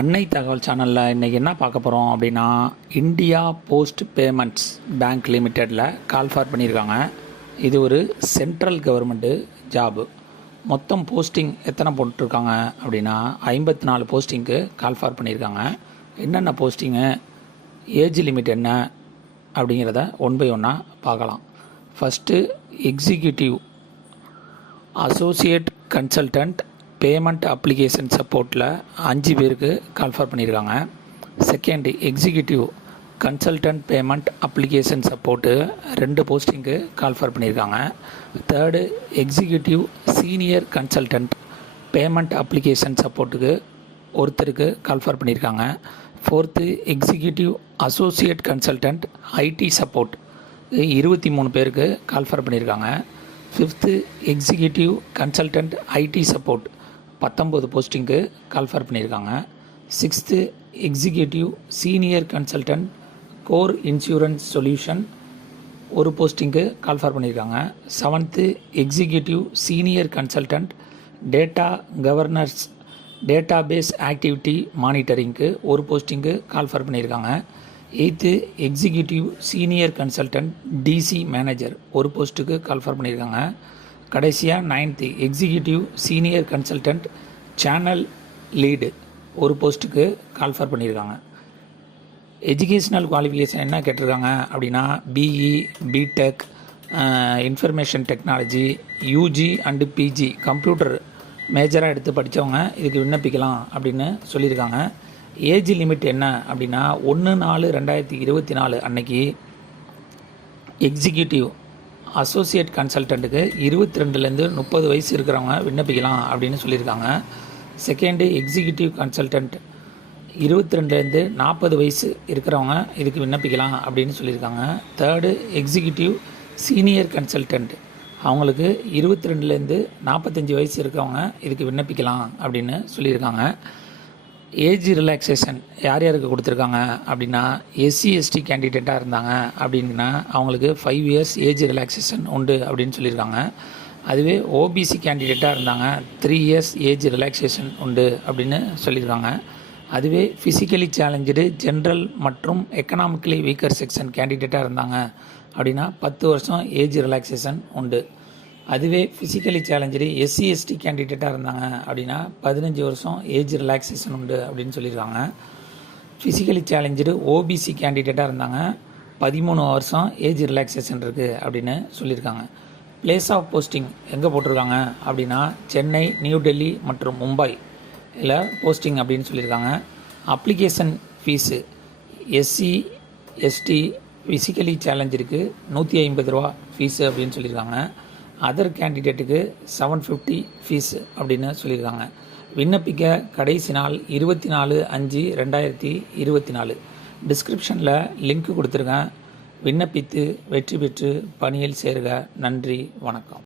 அன்னை தகவல் சேனலில் இன்றைக்கி என்ன பார்க்க போகிறோம் அப்படின்னா, இந்தியா போஸ்ட் பேமெண்ட்ஸ் பேங்க் லிமிட்டெடில் கால்ஃபார் பண்ணியிருக்காங்க. இது ஒரு சென்ட்ரல் கவர்மெண்ட்டு ஜாபு. மொத்தம் போஸ்டிங் எத்தனை போட்டிருக்காங்க அப்படின்னா 54 போஸ்டிங்க்கு கால்ஃபார் பண்ணியிருக்காங்க. என்னென்ன போஸ்டிங்கு, ஏஜ் லிமிட் என்ன அப்படிங்கிறத ஒன் பை ஒன்னாக பார்க்கலாம். First executive associate consultant payment application சப்போர்ட்டில் 5 பேருக்கு கால்ஃபார் பண்ணியிருக்காங்க. Second executive consultant payment application support 2 போஸ்டிங்க்கு கால்ஃபார் பண்ணியிருக்காங்க. Third executive senior consultant payment application சப்போர்ட்டுக்கு ஒருத்தருக்கு கால்ஃபார் பண்ணியிருக்காங்க. Fourth executive associate consultant IT support 23 பேருக்கு கால்ஃபார் பண்ணியிருக்காங்க. Fifth executive consultant IT support 19 போஸ்டிங்க்கு கால்ஃபார் பண்ணியிருக்காங்க. Sixth executive senior consultant core insurance solution ஒரு போஸ்டிங்க்கு கால்ஃபார் பண்ணியிருக்காங்க. Seventh executive senior consultant data governors database activity மானிட்டரிங்க்கு ஒரு போஸ்டிங்க்கு கால்ஃபார் பண்ணியிருக்காங்க. Eighth executive senior consultant DC manager ஒரு போஸ்ட்டுக்கு கால்ஃபார் பண்ணியிருக்காங்க. கடைசியாக 9th executive senior consultant channel lead ஒரு போஸ்ட்டுக்கு கால்ஃபார் பண்ணியிருக்காங்க. எஜுகேஷ்னல் குவாலிஃபிகேஷன் என்ன கேட்டிருக்காங்க அப்படின்னா BE, BTech, information technology, UG and PG computer மேஜராக எடுத்து படித்தவங்க இதுக்கு விண்ணப்பிக்கலாம் அப்படின்னு சொல்லியிருக்காங்க. ஏஜ் லிமிட் என்ன அப்படின்னா 1/4/2024 அன்னைக்கு எக்ஸிக்யூட்டிவ் அசோசியேட் கன்சல்டண்ட்டுக்கு 22லேருந்து 30 வயசு இருக்கிறவங்க விண்ணப்பிக்கலாம் அப்படின்னு சொல்லியிருக்காங்க. செகண்டு எக்ஸிக்யூட்டிவ் கன்சல்டன்ட் 22லேருந்து 40 வயசு இருக்கிறவங்க இதுக்கு விண்ணப்பிக்கலாம் அப்படின்னு சொல்லியிருக்காங்க. தேர்டு எக்ஸிக்யூட்டிவ் சீனியர் கன்சல்டன்ட் அவங்களுக்கு 22லேருந்து 45 வயசு இருக்கிறவங்க இதுக்கு விண்ணப்பிக்கலாம் அப்படின்னு சொல்லியிருக்காங்க. ஏஜ் ரிலாக்ஸேஷன் யார் யாருக்கு கொடுத்துருக்காங்க அப்படின்னா எஸ்சி எஸ்டி கேண்டிடேட்டாக இருந்தாங்க அப்படின்னா அவங்களுக்கு 5 இயர்ஸ் ஏஜ் ரிலாக்ஸேஷன் உண்டு அப்படின்னு சொல்லியிருக்காங்க. அதுவே ஓபிசி கேண்டிடேட்டாக இருந்தாங்க 3 இயர்ஸ் ஏஜ் ரிலாக்ஸேஷன் உண்டு அப்படின்னு சொல்லியிருக்காங்க. அதுவே ஃபிசிக்கலி சேலஞ்சு ஜென்ரல் மற்றும் எக்கனாமிக்கலி வீக்கர் செக்ஷன் கேண்டிடேட்டாக இருந்தாங்க அப்படின்னா 10 வருஷம் ஏஜ் ரிலாக்ஸேஷன் உண்டு. அதுவே ஃபிசிக்கலி சேலஞ்சு எஸ்சி எஸ்டி கேண்டிடேட்டாக இருந்தாங்க அப்படின்னா 15 வருஷம் ஏஜ் ரிலாக்ஸேஷன் உண்டு அப்படின்னு சொல்லியிருக்காங்க. ஃபிசிக்கலி சேலஞ்சு ஓபிசி கேண்டிடேட்டாக இருந்தாங்க 13 வருஷம் ஏஜ் ரிலாக்ஸேஷன் இருக்குது அப்படின்னு சொல்லியிருக்காங்க. பிளேஸ் ஆஃப் போஸ்டிங் எங்கே போட்டிருக்காங்க அப்படின்னா சென்னை, நியூ டெல்லி மற்றும் மும்பை இல்லை போஸ்டிங் அப்படின்னு சொல்லியிருக்காங்க. Application fees SC ST physically சேலஞ்சிற்கு 150 ரூபா ஃபீஸு அப்படின்னு சொல்லியிருக்காங்க. அதர் கேண்டிடேட்டுக்கு 750 ஃபீஸு அப்படின்னு சொல்லியிருக்காங்க. விண்ணப்பிக்க கடைசி நாள் 24/5/2024. டிஸ்கிரிப்ஷனில் லிங்க் கொடுத்துருக்கேன். விண்ணப்பித்து வெற்றி பெற்று பணியில் சேருக. நன்றி, வணக்கம்.